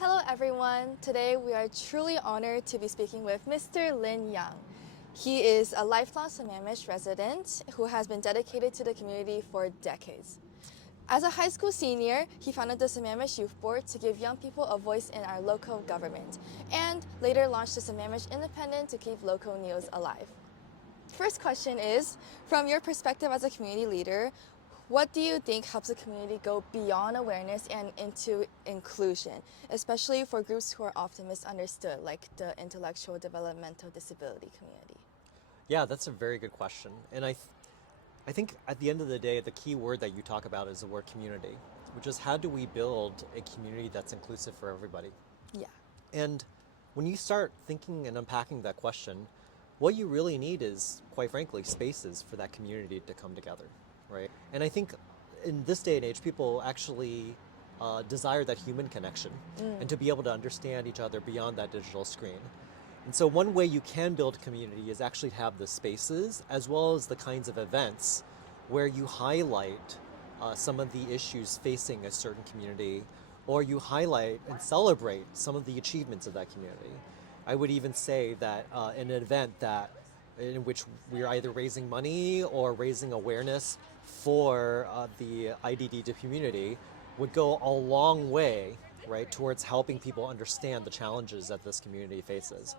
Hello everyone. Today we are truly honored to be speaking with Mr. Lin Yang. He is a lifelong Sammamish resident who has been dedicated to the community for decades. As a high school senior, he founded the Sammamish Youth Board to give young people a voice in our local government, and later launched the Sammamish Independent to keep local news alive. First question is, from your perspective as a community leader, what do you think helps the community go beyond awareness and into inclusion, especially for groups who are often misunderstood, like the intellectual developmental disability community? Yeah, that's a very good question. And I think at the end of the day, the key word that you talk about is the word community, which is how do we build a community that's inclusive for everybody? Yeah. And when you start thinking and unpacking that question, what you really need is, quite frankly, spaces for that community to come together, right? And I think in this day and age, people actually desire that human connection and to be able to understand each other beyond that digital screen. And so one way you can build community is actually have the spaces as well as the kinds of events where you highlight some of the issues facing a certain community, or you highlight and celebrate some of the achievements of that community. I would even say that in an event in which we're either raising money or raising awareness for the IDD community would go a long way, right, towards helping people understand the challenges that this community faces.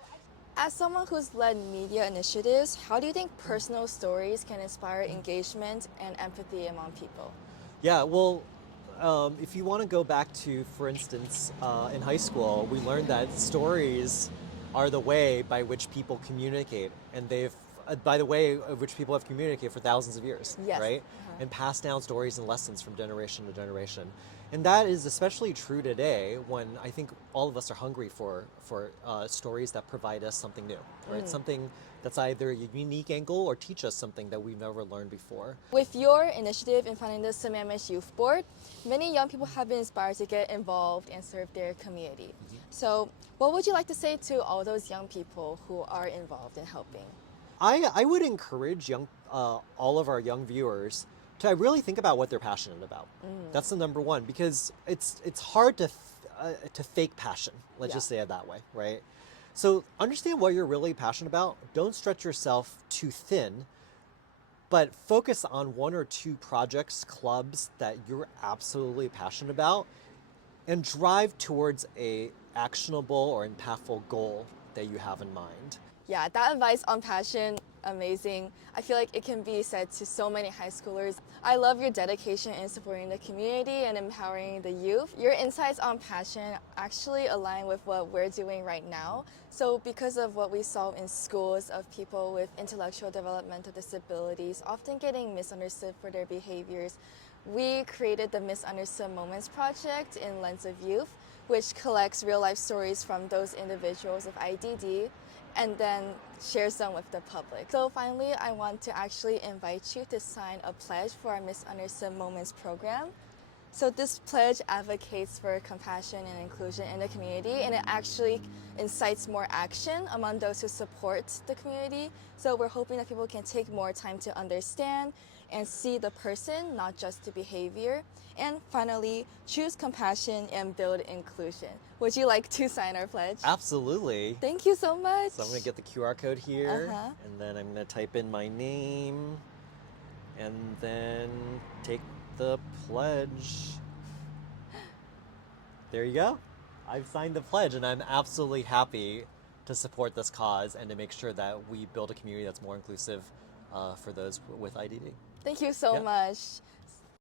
As someone who's led media initiatives, how do you think personal stories can inspire engagement and empathy among people? Yeah, well, if you want to go back to, for instance, in high school, we learned that stories are the way by which people communicate, and by the way of which people have communicated for thousands of years, Yes. right? And passed down stories and lessons from generation to generation. And that is especially true today when I think all of us are hungry for stories that provide us something new, right? Something that's either a unique angle or teach us something that we've never learned before. With your initiative in founding the Sammamish Youth Board, many young people have been inspired to get involved and serve their community. So, what would you like to say to all those young people who are involved in helping? I would encourage all of our young viewers to really think about what they're passionate about. That's the number one, because it's hard to fake passion. Let's just say it that way, right? So understand what you're really passionate about. Don't stretch yourself too thin, but focus on one or two projects, clubs that you're absolutely passionate about, and drive towards a actionable or impactful goal that you have in mind. Yeah, that advice on passion, amazing. I feel like it can be said to so many high schoolers. I love your dedication in supporting the community and empowering the youth. Your insights on passion actually align with what we're doing right now. So because of what we saw in schools of people with intellectual developmental disabilities often getting misunderstood for their behaviors, we created the Misunderstood Moments Project in Lens of Youth, which collects real-life stories from those individuals with IDD and then shares them with the public. So finally, I want to actually invite you to sign a pledge for our Misunderstood Moments program. So this pledge advocates for compassion and inclusion in the community, and it actually incites more action among those who support the community. So we're hoping that people can take more time to understand and see the person, not just the behavior. And finally, choose compassion and build inclusion. Would you like to sign our pledge? Absolutely. Thank you so much. So I'm going to get the QR code here, and then I'm going to type in my name, and then take the pledge. There you go. I've signed the pledge, and I'm absolutely happy to support this cause and to make sure that we build a community that's more inclusive for those with IDD. Thank you so much.